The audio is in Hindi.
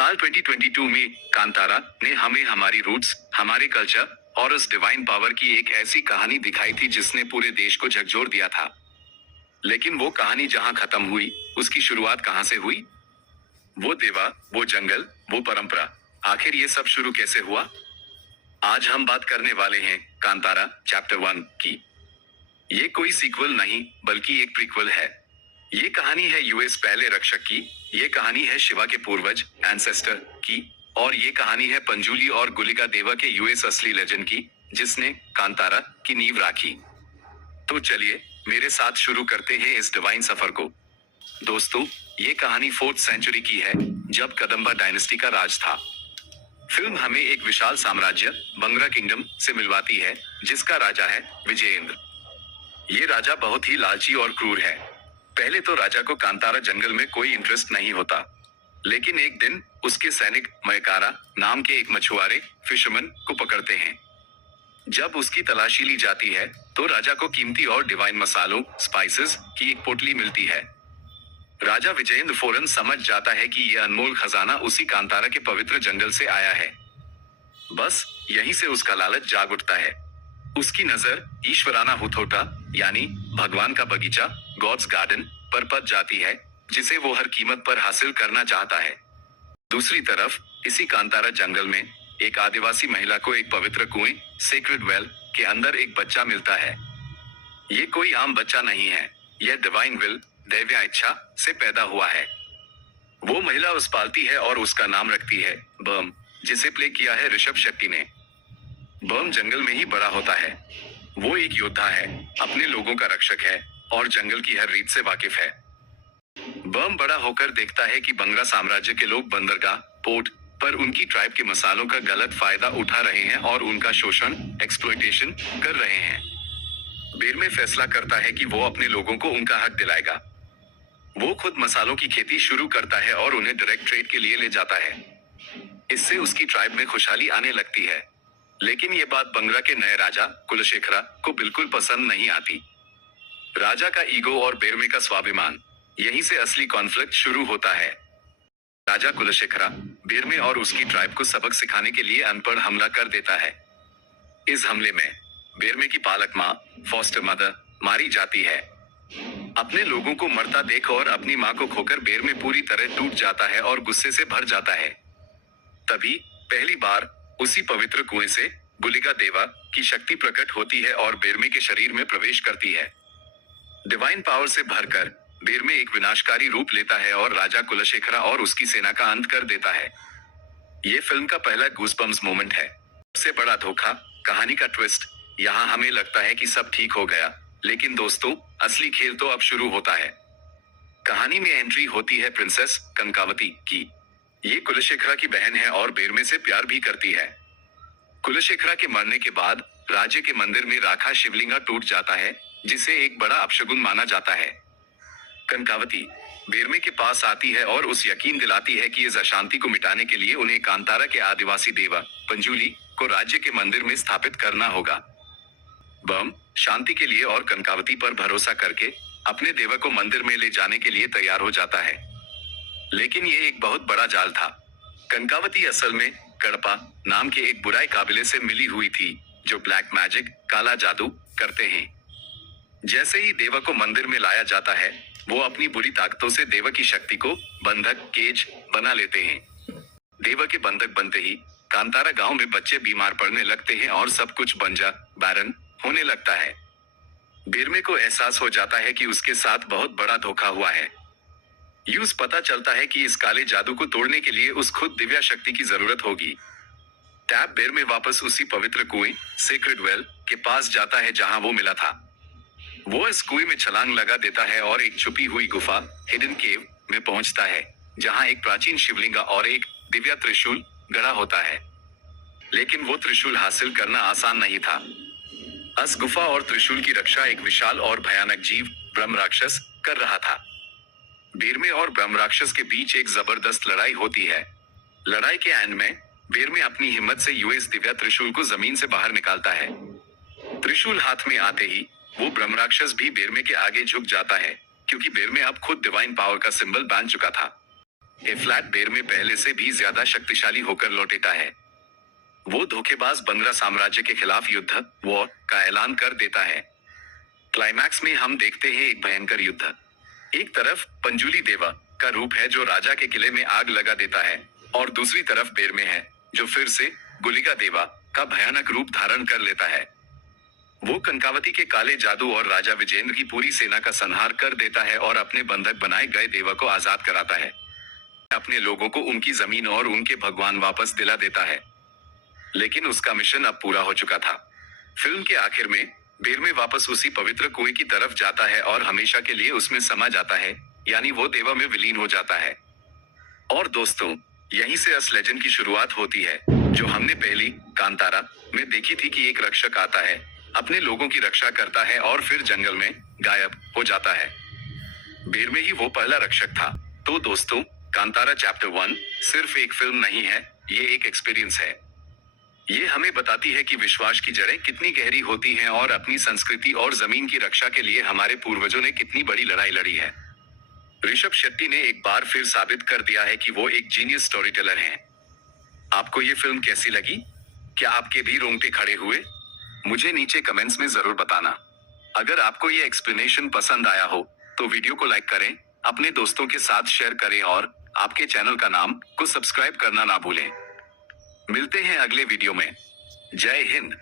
साल 2022 में कांतारा ने हमें हमारी रूट्स, हमारे कल्चर और उस डिवाइन पावर की एक ऐसी कहानी दिखाई थी जिसने पूरे देश को झकझोर दिया था। लेकिन वो कहानी जहां खत्म हुई, उसकी शुरुआत कहां से हुई? वो देवा, वो जंगल, वो परंपरा, आखिर ये सब शुरू कैसे हुआ? आज हम बात करने वाले हैं कांतारा चैप्टर 1 की। ये कोई सीक्वल नहीं बल्कि एक प्रीक्वल है। ये कहानी है यूएस पहले रक्षक की, ये कहानी है शिवा के पूर्वज एंसेस्टर की, और ये कहानी है पंजुली और गुलिका देवा के यूएस असली लेजेंड की, जिसने कांतारा की नींव राखी। तो चलिए मेरे साथ शुरू करते हैं इस डिवाइन सफर को। दोस्तों, ये कहानी 4th सेंचुरी की है, जब कदंबा डायनेस्टी का राज था। फिल्म हमें एक विशाल साम्राज्य बंगरा किंगडम से मिलवाती है, जिसका राजा है विजयेंद्र। ये राजा बहुत ही लालची और क्रूर है। पहले तो राजा को कांतारा जंगल में कोई इंटरेस्ट नहीं होता, लेकिन एक दिन उसके सैनिक मयकारा नाम के एक मछुआरे फिशरमैन को पकड़ते हैं। जब उसकी तलाशी ली जाती है तो राजा को कीमती और डिवाइन मसालों स्पाइसेस की एक पोटली मिलती है। राजा विजयेंद्र फौरन समझ जाता है कि यह अनमोल खजाना उसी कांतारा के पवित्र जंगल से आया है। बस यहीं से उसका लालच जाग उठता है। उसकी नजर ईश्वराना हुथोटा यानी भगवान का बगीचा गॉड्स गार्डन पर पड़ जाती है, जिसे वो हर कीमत पर हासिल करना चाहता है। दूसरी तरफ इसी कांतारा जंगल में एक आदिवासी महिला को एक पवित्र कुएं सेक्रेड वेल के अंदर एक बच्चा मिलता है। ये कोई आम बच्चा नहीं है, यह डिवाइन विल दैव्य इच्छा से पैदा हुआ है। वो महिला उस पालती है और उसका नाम रखती है बर्म, जिसे प्ले किया है ऋषभ शेट्टी ने। बर्म जंगल में ही बड़ा होता है। वो एक योद्धा है, अपने लोगों का रक्षक है और जंगल की हर रीत से वाकिफ है। बर्म बड़ा होकर देखता है कि बंगरा साम्राज्य के लोग बंदरगाह पोर्ट पर उनकी ट्राइब के मसालों का गलत फायदा उठा रहे हैं और उनका शोषण एक्सप्लॉयटेशन कर रहे हैं। बेर में फैसला करता है कि वो अपने लोगों को उनका हक दिलाएगा। वो खुद मसालों की खेती शुरू करता है और उन्हें डायरेक्ट ट्रेड के लिए ले जाता है। इससे उसकी ट्राइब में खुशहाली आने लगती है। लेकिन ये बात बंगरा के नए राजा कुलशेखरा को बिल्कुल पसंद नहीं आती। राजा का ईगो और बेरमे का स्वाभिमान, यहीं से असली कॉन्फ्लिक्ट शुरू होता है। राजा कुलशेखरा बेरमे और उसकी ट्राइब को सबक सिखाने के लिए अनपढ़ हमला कर देता है। इस हमले में बेरमे की पालक माँ फॉस्टर मदर मारी जाती है। अपने लोगों को मरता देख और अपनी माँ को खोकर बेरमे पूरी तरह टूट जाता है और गुस्से से भर जाता है। तभी पहली बार उसी पवित्र कुएं से गुलिका देवा की शक्ति प्रकट होती है और बेरमे के शरीर में प्रवेश करती है। डिवाइन पावर से भरकर बेरमे एक विनाशकारी रूप लेता है और राजा कुलशेखरा और उसकी सेना का अंत कर देता है। ये फिल्म का पहला गूज़बम्प्स मोमेंट है। सबसे बड़ा धोखा, कहानी का ट्विस्ट। यहाँ हमें लगता है कि सब ठीक हो गया, लेकिन दोस्तों असली खेल तो अब शुरू होता है। कहानी में एंट्री होती है प्रिंसेस कनकावती की। ये कुलशेखरा की बहन है और बेरमे से प्यार भी करती है। कुलशेखरा के मरने के बाद राज्य के मंदिर में राखा शिवलिंग टूट जाता है, जिसे एक बड़ा अपशगुन माना जाता है। कनकावती बेरमे के पास आती है और उस यकीन दिलाती है कि इस अशांति को मिटाने के लिए उन्हें कांतारा के आदिवासी देवा पंजुली को राज्य के मंदिर में स्थापित करना होगा। बम शांति के लिए और कनकावती पर भरोसा करके अपने देवा को मंदिर में ले जाने के लिए तैयार हो जाता है। लेकिन ये एक बहुत बड़ा जाल था। कनकावती असल में कड़पा नाम के एक बुराई काबिले से मिली हुई थी, जो ब्लैक मैजिक काला जादू करते हैं। जैसे ही देवा को मंदिर में लाया जाता है, वो अपनी बुरी ताकतों से देवा की शक्ति को बंधक केज बना लेते हैं। देवा के बंधक बनते ही कांतारा गांव में बच्चे बीमार पड़ने लगते हैं और सब कुछ बंजर बैरन होने लगता है। बेरमे को एहसास हो जाता है कि उसके साथ बहुत बड़ा धोखा हुआ है। यूज पता चलता है कि इस काले जादू को तोड़ने के लिए उस खुद दिव्या शक्ति की जरूरत होगी। टैब बेरमे वापस उसी पवित्र कुएं सेक्रेड वेल के पास जाता है जहां वो मिला था। वो इस कुएं में छलांग लगा देता है और एक छुपी हुई गुफा हिडन केव में पहुंचता है, जहां एक प्राचीन शिवलिंग और एक दिव्या त्रिशूल गड़ा होता है। लेकिन वो त्रिशूल हासिल करना आसान नहीं था। इस गुफा और त्रिशूल की रक्षा एक विशाल और भयानक जीव ब्रह्म राक्षस कर रहा था। बेरमे और ब्रह्म राक्षस के बीच एक जबरदस्त लड़ाई होती है। लड़ाई के एंड में बेरमे अपनी हिम्मत से यूएस दिव्या त्रिशूल को जमीन से बाहर निकालता है। त्रिशूल हाथ में आते ही वो ब्रह्म राक्षस भी बेरमे के आगे झुक जाता है, क्योंकि बेरमे अब खुद डिवाइन पावर का सिंबल बन चुका था। ए फ्लैट बेर में पहले से भी ज्यादा शक्तिशाली होकर लौटेता है। वो धोखेबाज बंगरा साम्राज्य के खिलाफ युद्ध वॉर का ऐलान कर देता है। क्लाइमैक्स में हम देखते हैं एक भयंकर युद्ध। एक तरफ पंजुली देवा का रूप है जो राजा के किले में आग लगा देता है, और दूसरी तरफ बेर में है जो फिर से गुलिगा देवा का भयानक रूप धारण कर लेता है। वो कंकावती के काले जादू और राजा विजेंद्र की पूरी सेना का संहार कर देता है और अपने बंधक बनाए गए देवा को आजाद कराता है। अपने लोगों को उनकी जमीन और उनके भगवान वापस दिला देता है। लेकिन उसका मिशन अब पूरा हो चुका था। फिल्म के आखिर में बेर में वापस उसी पवित्र कुएं की तरफ जाता है और हमेशा के लिए उसमें समा जाता है, यानी वो देवा में विलीन हो जाता है। और दोस्तों, यहीं से अस लेजेंड की शुरुआत होती है, जो हमने पहली कांतारा में देखी थी कि एक रक्षक आता है, अपने लोगों की रक्षा करता है और फिर जंगल में गायब हो जाता है। बेर में ही वो पहला रक्षक था। तो दोस्तों, कांतारा चैप्टर 1 सिर्फ एक फिल्म नहीं है, ये एक एक्सपीरियंस है। ये हमें बताती है कि विश्वास की जड़ें कितनी गहरी होती हैं और अपनी संस्कृति और जमीन की रक्षा के लिए हमारे पूर्वजों ने कितनी बड़ी लड़ाई लड़ी है। ऋषभ शेट्टी ने एक बार फिर साबित कर दिया है कि वो एक जीनियस स्टोरी टेलर हैं। आपको ये फिल्म कैसी लगी? क्या आपके भी रोंगटे खड़े हुए? मुझे नीचे कमेंट्स में जरूर बताना। अगर आपको ये एक्सप्लेनेशन पसंद आया हो तो वीडियो को लाइक करें, अपने दोस्तों के साथ शेयर करें और आपके चैनल का नाम को सब्सक्राइब करना ना भूलें। मिलते हैं अगले वीडियो में। जय हिंद।